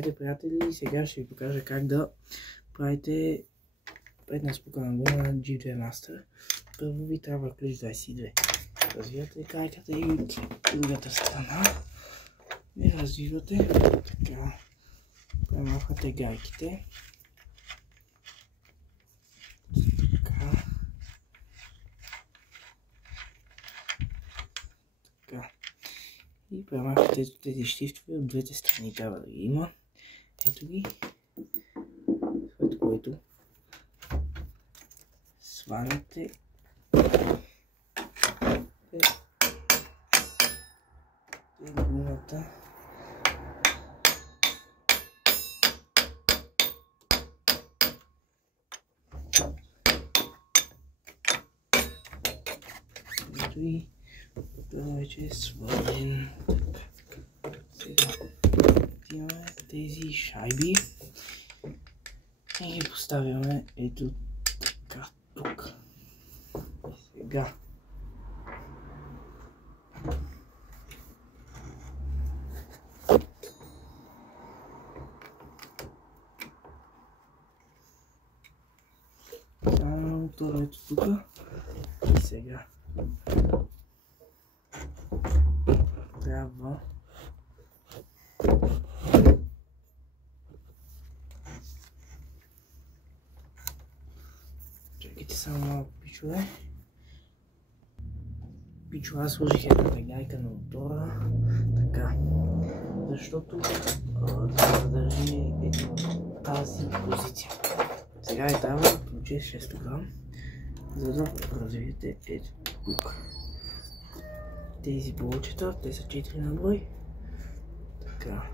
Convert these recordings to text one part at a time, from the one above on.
Здравейте, приятели, сега ще ви покажа как да правите предна спука на гума на G2 Master. Първо ви трябва ключ 22. Развивате гайката и от другата страна. И развивате така. Премахвате гайките. Така. Така. И премахвате тези щифтове от двете страни. Трябва да ги има. Ето ги. След което сваляте гумата. Ето и това вече е свален. Сега имаме тези шайби и ги поставяме ето така тук. Сега само мотора ето тук и сега трябва чакайте само малко, пичове. Пичо, аз сложих едната гайка на мотора, така, защото да задържи ето тази позиция. Сега е трябва ключе 6 грам, за да развиете ето тук. Тези блочета, те са 4 на брой. Така.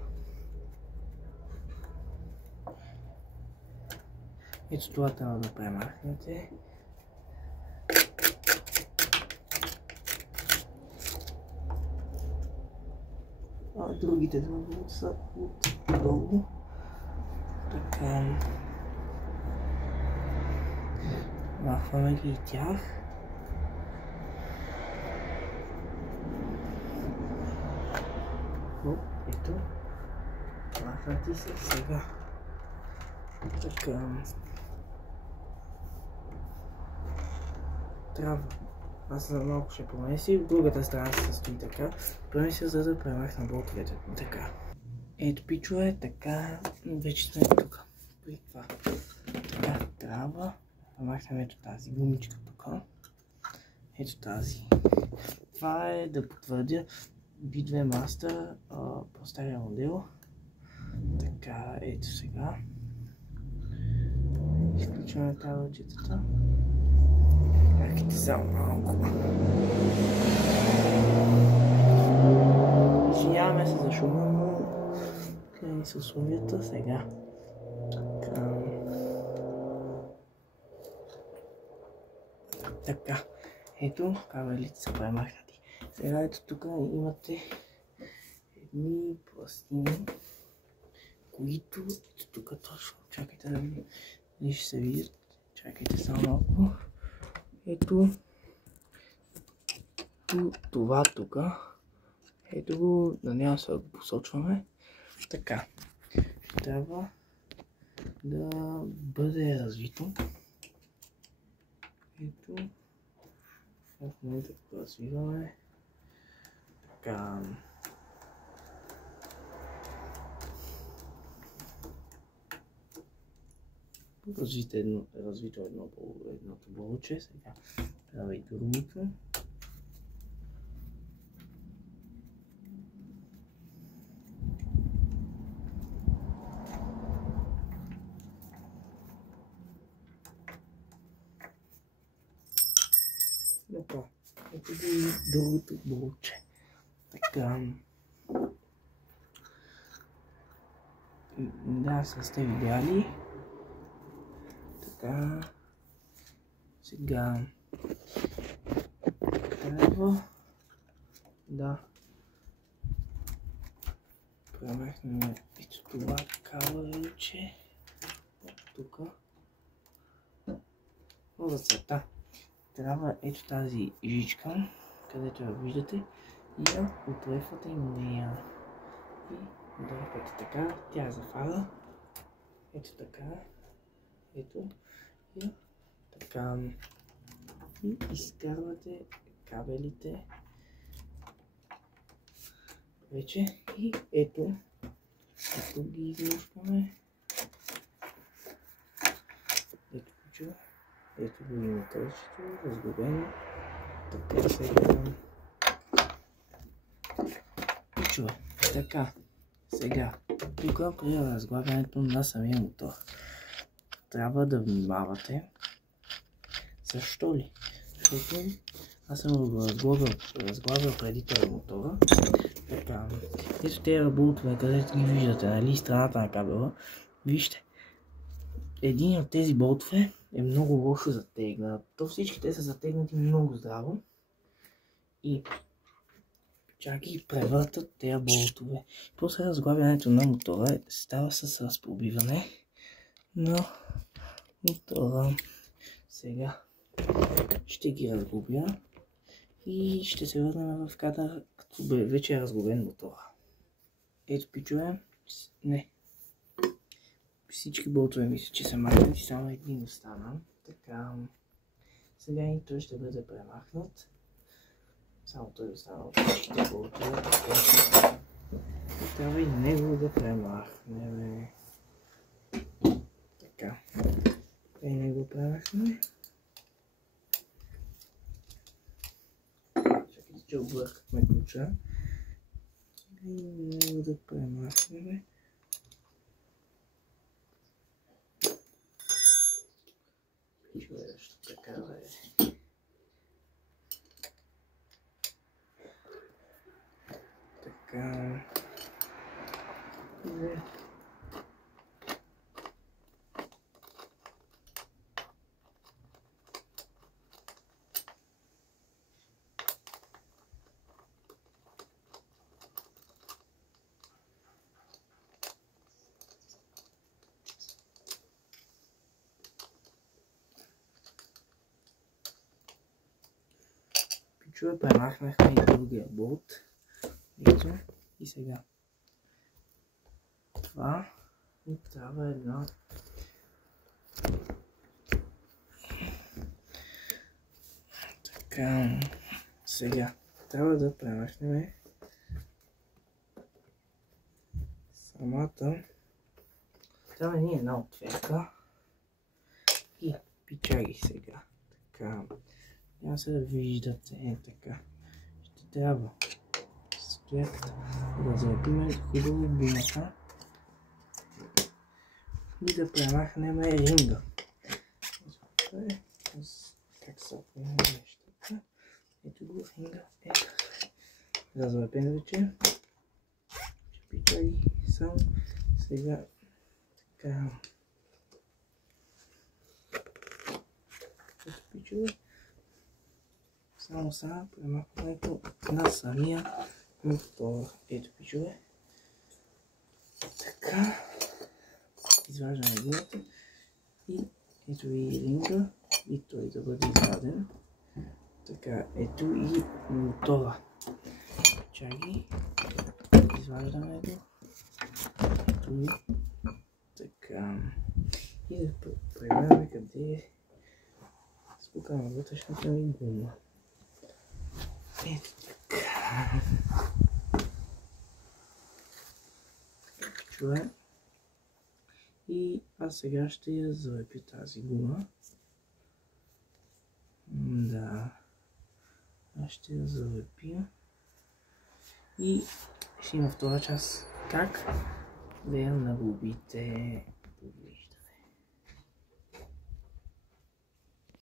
Ето това трябва да премахнете. А другите два блока са отдолу. Така. Махваме ги и тях. Ето. Махнати се сега. Така. Трябва. Аз за малко ще промеси. В другата страна се състои така. Промеся, за да премахна болтовете. Така. Ето, пичове, така. Вече сме тук. При това. Така, трябва да премахнем ето тази гумичка тук. Ето тази. Това е да потвърдя G2 Master по стария модел. Така, ето сега. Изключваме кабелчетата. Чакайте само малко. Извиняваме се за шума, но крайни са условията сега. Така, ето кабелите са премахнати. Сега ето тук имате едни пластини, които ето тук точно, чакайте да видим, дали ще се видят, чакайте само малко. Ето това тук, ето го, да няма се го посочваме. Така, трябва да бъде развито. Ето, в момента го развиваме. Така. Развито едното болче, сега трябва и другото. Така, ето и другото болче. Така. Да, сте видяли. Така. Сега трябва да премахнем ето това кабелче тук. За цвета трябва ето тази жичка, където я виждате, и я отрефвате нея. И дърпате така, тя зафара. Ето така. Ето. И така. И изкарвате кабелите. Вече. И ето. Ето ги измушваме. Ето пичува. Ето го има кълчето, разглобено. Така сега. Пичува. Така. Сега. Тук при разглабянето на самия мотор трябва да внимавате. Защо ли? Защото аз съм го разглабил преди този мотора. Така. Ето тези болтове, където ги виждате, нали, страната на кабела. Вижте. Един от тези болтове е много лошо затегнат. То всички те са затегнати много здраво. И чак ги превъртат тези болтове. После разглабянето на мотора става с разпробиване на мотора. Сега ще ги разглобя и ще се върнем в кадър, като вече е разглобен мотора. Ето пичове. Не. Всички болтове мисля, че са махнати, само един остана. Така. Сега и той ще бъде премахнат. Само той остана от всичките болтове. Трябва и него да премахнем. Така. И него премахнем. Чакайте, че объркахме ключа. И него да премахнем. Чуеш, такава е. Така. Чува, премахнахме и другия болт. Ето. И сега. Това ни трябва една. Така. Сега. Трябва да премахнем самата. Трябва ни една отверка. И пичаги сега. Така. Няма се да виждате, така. Ще трябва стояката да залепим хубаво гумата и да премахнем ринга. Как са нещата. Ето го ринга. Ето. Да залепим вече. Ще пичаги само сега. Така. Ето пичаги. Само сега премахването на самия мотор. Ето пичове. Така. Изваждаме гумата. И ето и ринга. И той да бъде изваден. Така. Ето и мотора. Чаги. Изваждаме го. Ето и. Така. И да прегледаме къде е. Спукаме вътрешната ми гума. Ето така. Чуе. И аз сега ще я залепя тази гума. Да. Аз ще я залепя. И ще има втора част. Как да я наглобите. Поглежда.